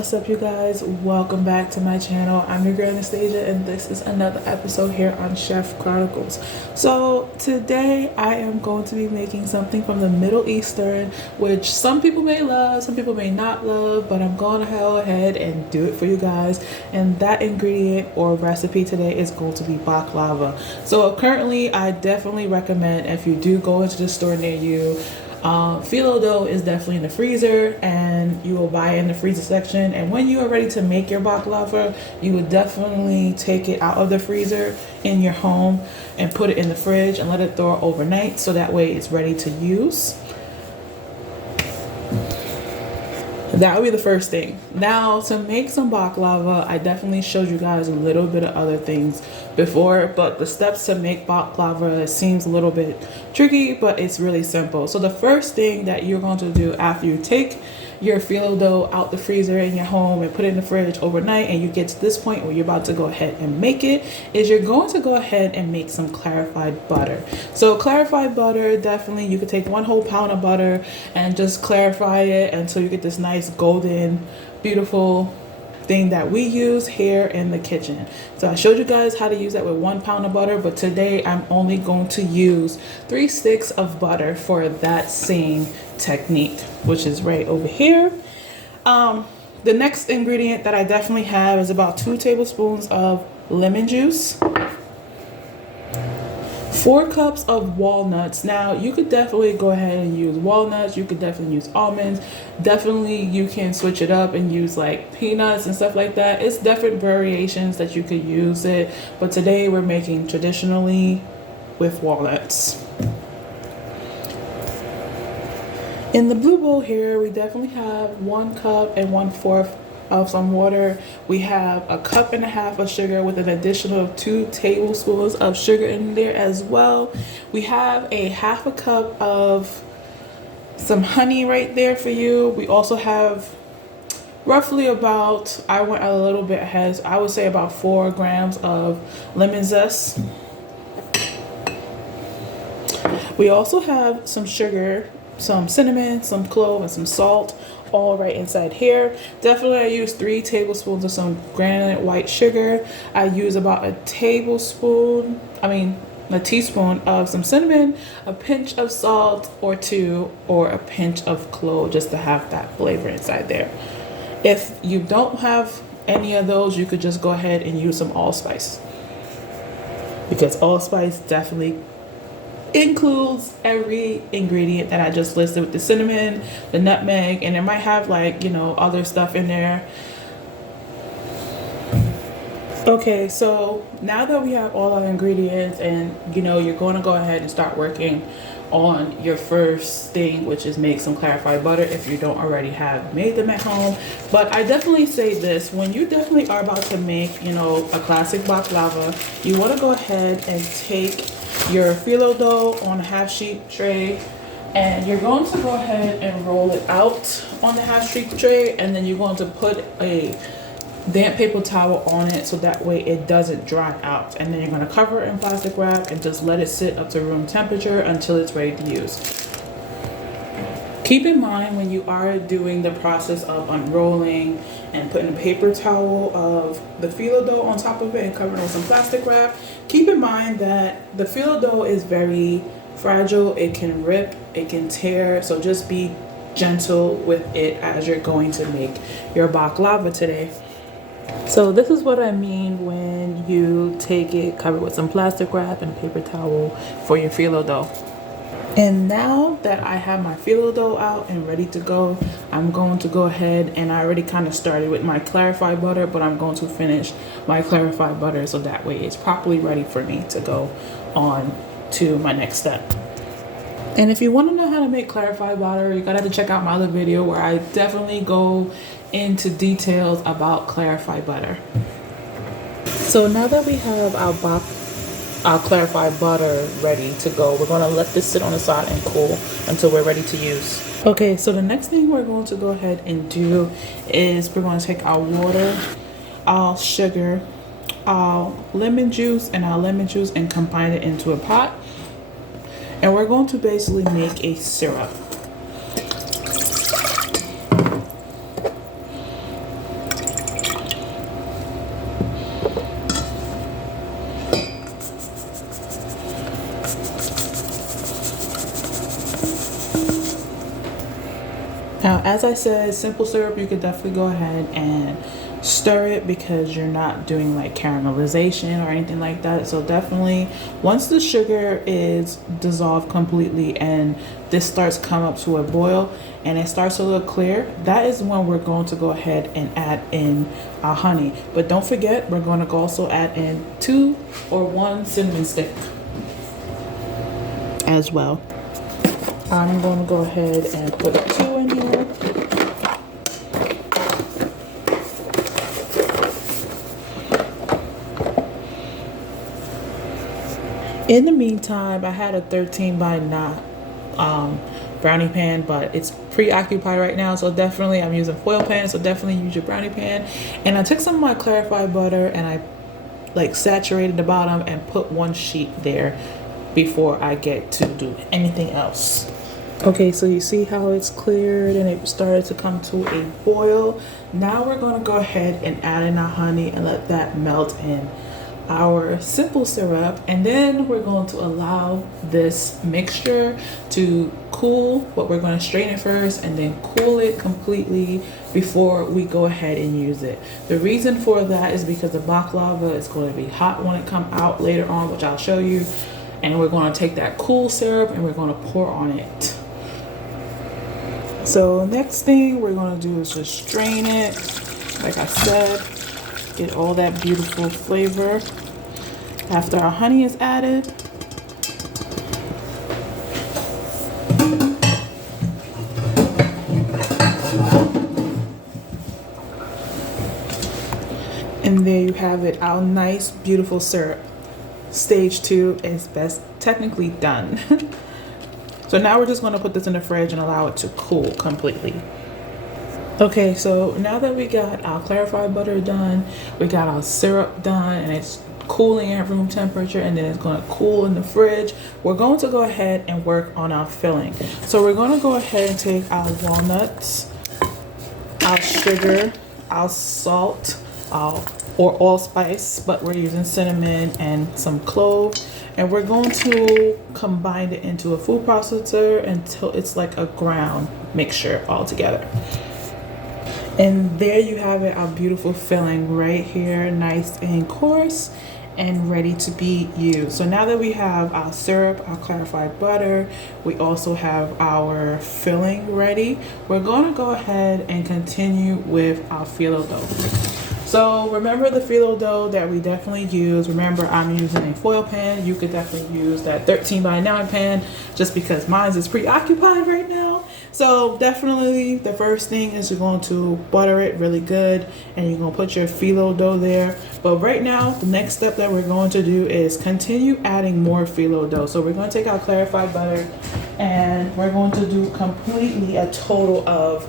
What's up, you guys? Welcome back to my channel. I'm your girl Anastasia, and this is another episode here on Chef Chronicles. So today I am going to be making something from the Middle Eastern, which some people may love, some people may not love, but I'm going to go ahead and do it for you guys. And that ingredient or recipe today is going to be baklava. So currently I definitely recommend, if you do go into the store near you, phyllo dough is definitely in the freezer, and you will buy it in the freezer section. And when you are ready to make your baklava, you would definitely take it out of the freezer in your home and put it in the fridge and let it thaw overnight, so that way it's ready to use. That would be the first thing. Now, to make some baklava, I definitely showed you guys a little bit of other things before, but the steps to make baklava seems a little bit tricky, but it's really simple. So the first thing that you're going to do after you take your phyllo dough out the freezer in your home and put it in the fridge overnight, and you get to this point where you're about to go ahead and make it, is you're going to go ahead and make some clarified butter. So clarified butter, definitely you could take 1 whole pound of butter and just clarify it until you get this nice golden, beautiful thing that we use here in the kitchen. So I showed you guys how to use that with 1 pound of butter, but today I'm only going to use 3 sticks of butter for that same technique, which is right over here. The next ingredient that I definitely have is about 2 tablespoons of lemon juice, 4 cups of walnuts. Now you could definitely go ahead and use walnuts, you could definitely use almonds, definitely you can switch it up and use like peanuts and stuff like that. It's different variations that you could use it, but today we're making traditionally with walnuts. In the blue bowl here, we definitely have 1 cup and 1/4 of some water. We have 1.5 cups of sugar with an additional 2 tablespoons of sugar in there as well. We have a 1/2 cup of some honey right there for you. We also have roughly about, I went a little bit ahead, so I would say about 4 grams of lemon zest. We also have some sugar, some cinnamon, some clove, and some salt, all right inside here. Definitely I use 3 tablespoons of some granite white sugar. I use about a teaspoon of some cinnamon, a pinch of salt or 2, or a pinch of clove, just to have that flavor inside there. If you don't have any of those, you could just go ahead and use some allspice, because allspice definitely includes every ingredient that I just listed, with the cinnamon, the nutmeg, and it might have like, other stuff in there. Okay, so now that we have all our ingredients, and you're going to go ahead and start working on your first thing, which is make some clarified butter if you don't already have made them at home. But I definitely say this, when you definitely are about to make a classic baklava, you want to go ahead and take your phyllo dough on a 1/2 sheet tray, and you're going to go ahead and roll it out on the 1/2 sheet tray, and then you're going to put a damp paper towel on it so that way it doesn't dry out, and then you're going to cover it in plastic wrap and just let it sit up to room temperature until it's ready to use. Keep in mind, when you are doing the process of unrolling and putting a paper towel of the phyllo dough on top of it and covering it with some plastic wrap, keep in mind that the phyllo dough is very fragile. It can rip, it can tear, so just be gentle with it as you're going to make your baklava today. So this is what I mean when you take it, cover it with some plastic wrap and a paper towel for your phyllo dough. And now that I have my phyllo dough out and ready to go, I'm going to go ahead, and I already kind of started with my clarified butter, but I'm going to finish my clarified butter so that way it's properly ready for me to go on to my next step. And if you want to know how to make clarified butter, you're gonna have to check out my other video where I definitely go into details about clarified butter. So now that we have our clarified butter ready to go, we're going to let this sit on the side and cool until we're ready to use. Okay, so the next thing we're going to go ahead and do is we're going to take our water, our sugar, our lemon juice, and combine it into a pot, and we're going to basically make a syrup. Now, as I said, simple syrup, you could definitely go ahead and stir it because you're not doing like caramelization or anything like that. So definitely once the sugar is dissolved completely and this starts come up to a boil and it starts to look clear, that is when we're going to go ahead and add in our honey. But don't forget, we're going to also add in 2 or 1 cinnamon stick as well. I'm going to go ahead and put 2 in here. In the meantime, I had a 13 by 9 brownie pan, but it's preoccupied right now, so definitely I'm using foil pan, so definitely use your brownie pan. And I took some of my clarified butter and I like saturated the bottom and put 1 sheet there before I get to do anything else. Okay, so you see how it's cleared and it started to come to a boil. Now we're going to go ahead and add in our honey and let that melt in our simple syrup, and then we're going to allow this mixture to cool, but we're going to strain it first and then cool it completely before we go ahead and use it. The reason for that is because the baklava is going to be hot when it comes out later on, which I'll show you, and we're going to take that cool syrup and we're going to pour on it. So next thing we're going to do is just strain it, like I said, get all that beautiful flavor after our honey is added. And there you have it, our nice beautiful syrup. Stage 2 is best technically done. So now we're just going to put this in the fridge and allow it to cool completely. Okay, so now that we got our clarified butter done, we got our syrup done, and it's cooling at room temperature, and then it's going to cool in the fridge, we're going to go ahead and work on our filling. So we're going to go ahead and take our walnuts, our sugar, our salt, or allspice, but we're using cinnamon and some clove, and we're going to combine it into a food processor until it's like a ground mixture all together. And there you have it, our beautiful filling right here, nice and coarse and ready to be used. So now that we have our syrup, our clarified butter, we also have our filling ready, we're going to go ahead and continue with our phyllo dough. So remember the phyllo dough that we definitely use. Remember, I'm using a foil pan. You could definitely use that 13 by 9 pan just because mine is preoccupied right now. So definitely the first thing is you're going to butter it really good and you're going to put your phyllo dough there. But right now, the next step that we're going to do is continue adding more phyllo dough. So we're going to take our clarified butter and we're going to do completely a total of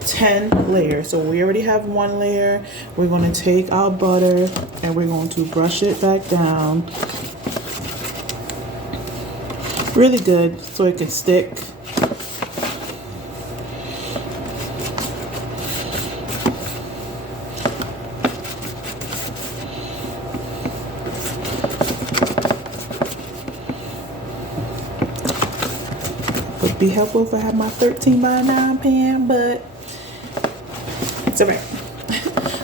10 layers. So we already have 1 layer. We're going to take our butter and we're going to brush it back down really good so it can stick. Would be helpful if I had my 13 by 9 pan, but it's alright.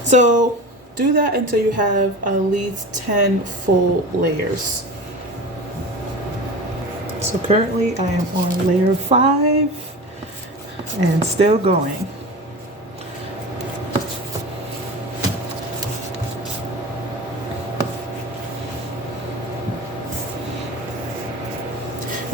So do that until you have at least 10 full layers. So currently I am on layer 5 and still going.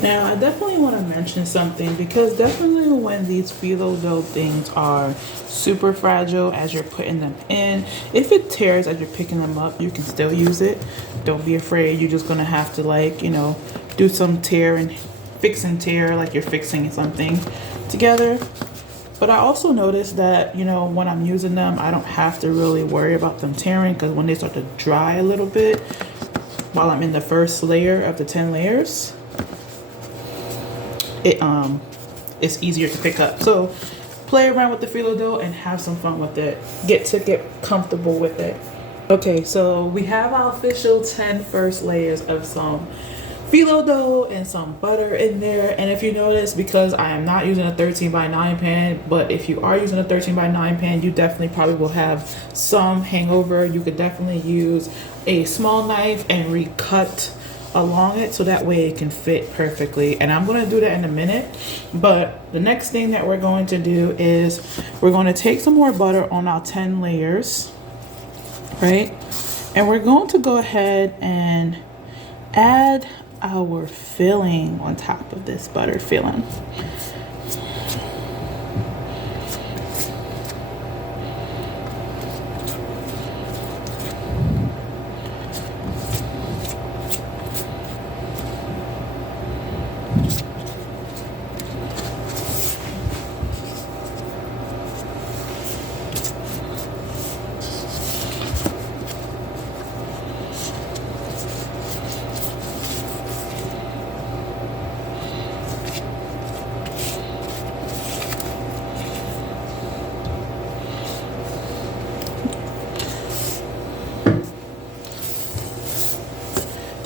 Now, I definitely want to mention something because definitely when these phyllo dough things are super fragile as you're putting them in, if it tears as you're picking them up, you can still use it. Don't be afraid. You're just going to have to, like, you know, do some tear and fix and tear like you're fixing something together. But I also noticed that, you know, when I'm using them, I don't have to really worry about them tearing because when they start to dry a little bit while I'm in the first layer of the 10 layers, it's easier to pick up. So play around with the phyllo dough and have some fun with it. Get comfortable with it. Okay, so we have our official 10 first layers of some phyllo dough and some butter in there. And if you notice, because I am not using a 13 by 9 pan, but if you are using a 13 by 9 pan, you definitely probably will have some hangover. You could definitely use a small knife and recut along it so that way it can fit perfectly. And I'm going to do that in a minute. But the next thing that we're going to do is we're going to take some more butter on our 10 layers, right? And we're going to go ahead and add our filling on top of this butter filling.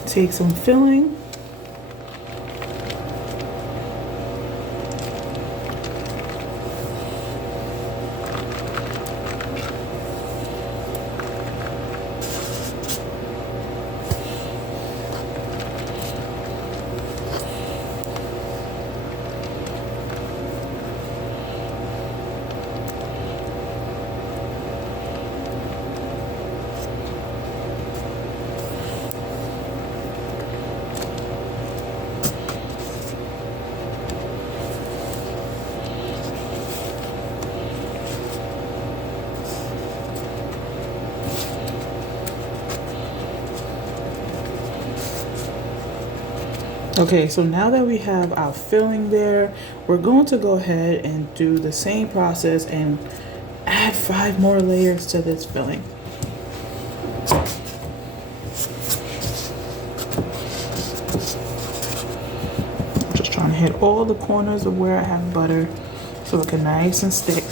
Take some filling. Okay, so now that we have our filling there, we're going to go ahead and do the same process and add 5 more layers to this filling. Just trying to hit all the corners of where I have butter so it can nice and stick.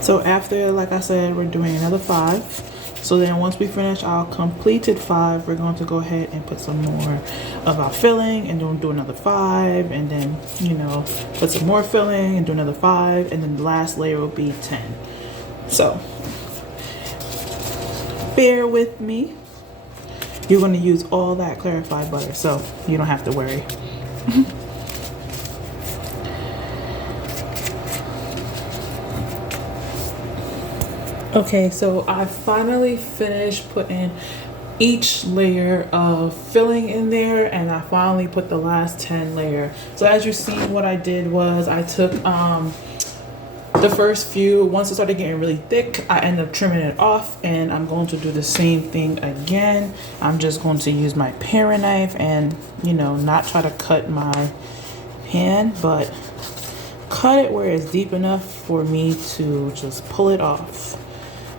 So after, like I said, we're doing another 5. So then once we finish our completed 5, we're going to go ahead and put some more of our filling and then do another 5, and then, you know, put some more filling and do another 5, and then the last layer will be 10. So bear with me. You're going to use all that clarified butter, so you don't have to worry. Okay, so I finally finished putting each layer of filling in there, and I finally put the last 10 layer. So as you see, what I did was I took the first few, once it started getting really thick, I ended up trimming it off, and I'm going to do the same thing again. I'm just going to use my paring knife and, you know, not try to cut my pan, but cut it where it's deep enough for me to just pull it off.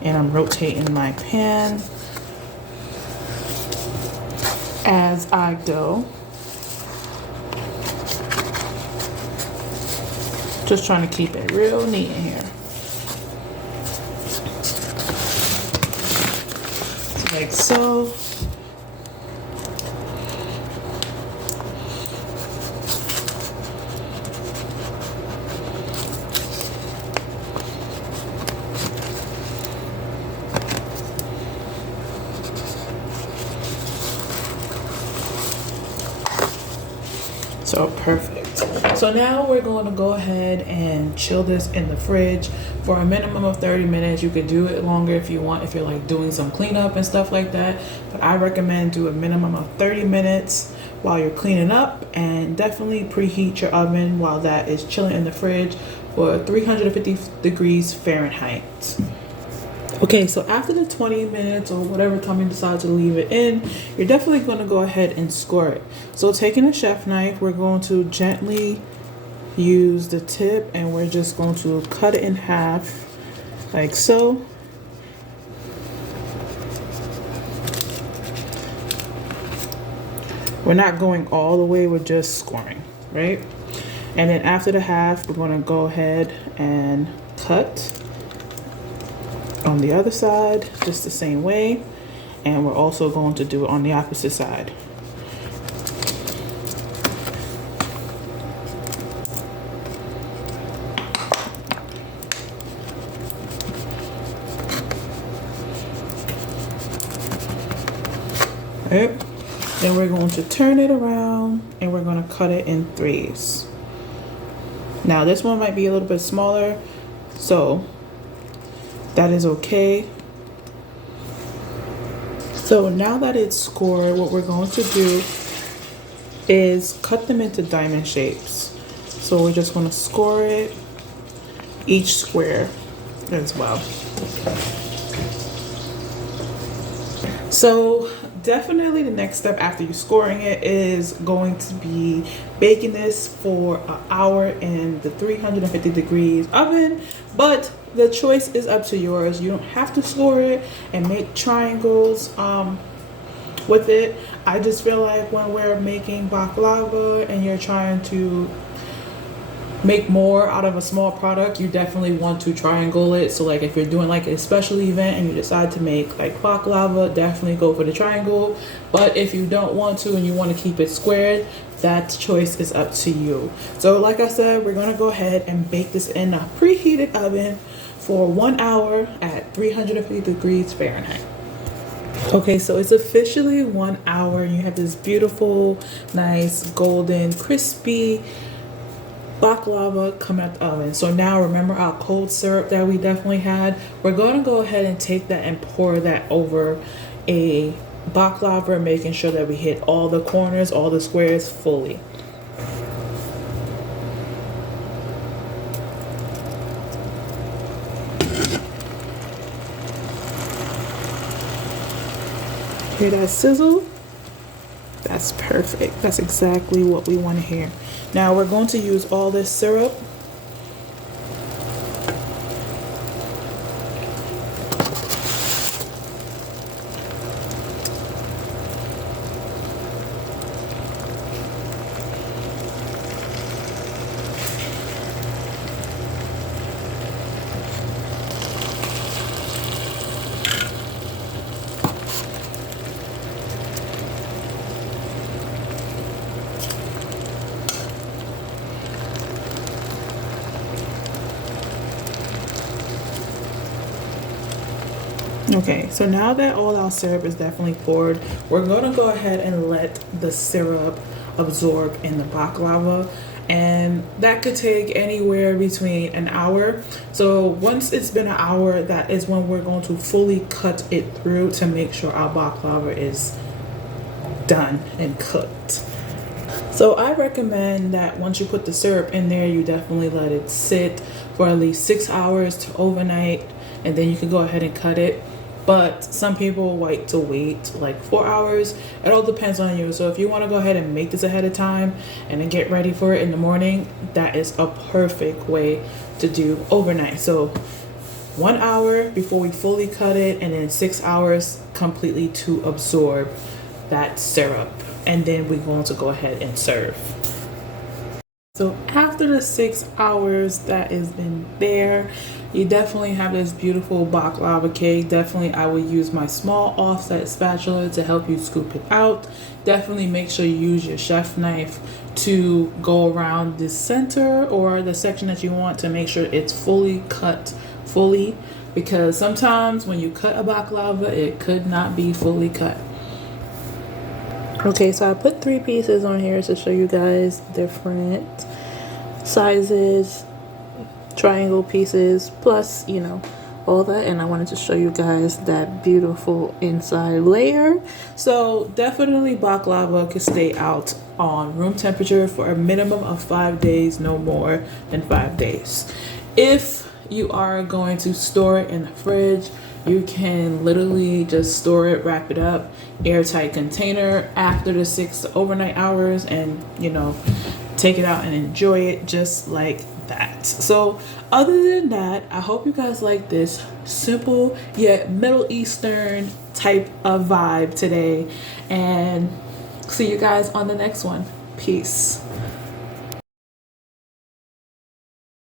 And I'm rotating my pan as I go. Just trying to keep it real neat in here. Like so. So perfect. So now we're going to go ahead and chill this in the fridge for a minimum of 30 minutes. You could do it longer if you want, if you're like doing some cleanup and stuff like that. But I recommend do a minimum of 30 minutes while you're cleaning up, and definitely preheat your oven while that is chilling in the fridge for 350 degrees Fahrenheit. Okay, so after the 20 minutes or whatever time you decide to leave it in, you're definitely going to go ahead and score it. So taking a chef knife, we're going to gently use the tip, and we're just going to cut it in half like so. We're not going all the way, we're just scoring, right? And then after the half, we're going to go ahead and cut. On the other side, just the same way. And we're also going to do it on the opposite side. Right. Then we're going to turn it around and we're going to cut it in threes. Now this one might be a little bit smaller, so that is okay. So now that it's scored, what we're going to do is cut them into diamond shapes. So we're just going to score it each square as well. So definitely the next step after you scoring it is going to be baking this for an hour in the 350 degrees oven, but the choice is up to yours. You don't have to score it and make triangles with it. I just feel like when we're making baklava and you're trying to make more out of a small product, you definitely want to triangle it. So like if you're doing like a special event and you decide to make like baklava, definitely go for the triangle. But if you don't want to and you want to keep it squared, that choice is up to you. So like I said, we're going to go ahead and bake this in a preheated oven for 1 hour at 350 degrees Fahrenheit. Okay, so it's officially 1 hour and you have this beautiful, nice, golden, crispy baklava coming out the oven. So now remember our cold syrup that we definitely had? We're going to go ahead and take that and pour that over a baklava, making sure that we hit all the corners, all the squares fully. Hear that sizzle? That's perfect. That's exactly what we want to hear. Now we're going to use all this syrup. Okay, so now that all our syrup is definitely poured, we're going to go ahead and let the syrup absorb in the baklava, and that could take anywhere between an hour. So once it's been an hour, that is when we're going to fully cut it through to make sure our baklava is done and cooked. So I recommend that once you put the syrup in there, you definitely let it sit for at least 6 hours to overnight, and then you can go ahead and cut it. But some people like to wait like 4 hours. It all depends on you. So if you want to go ahead and make this ahead of time and then get ready for it in the morning, that is a perfect way to do overnight. So 1 hour before we fully cut it, and then 6 hours completely to absorb that syrup, and then we're going to go ahead and serve. So after the 6 hours that has been there, you definitely have this beautiful baklava cake. Definitely I will use my small offset spatula to help you scoop it out. Definitely make sure you use your chef knife to go around the center or the section that you want to make sure it's fully cut fully, because sometimes when you cut a baklava, it could not be fully cut. Okay, so I put 3 pieces on here to show you guys different sizes, triangle pieces, plus, you know, all that. And I wanted to show you guys that beautiful inside layer. So definitely baklava could stay out on room temperature for a minimum of 5 days, no more than 5 days. If you are going to store it in the fridge, you can literally just store it, wrap it up, airtight container after the 6 overnight hours, and you know, take it out and enjoy it just like that. So other than that, I hope you guys like this simple yet Middle Eastern type of vibe today, and see you guys on the next one. Peace.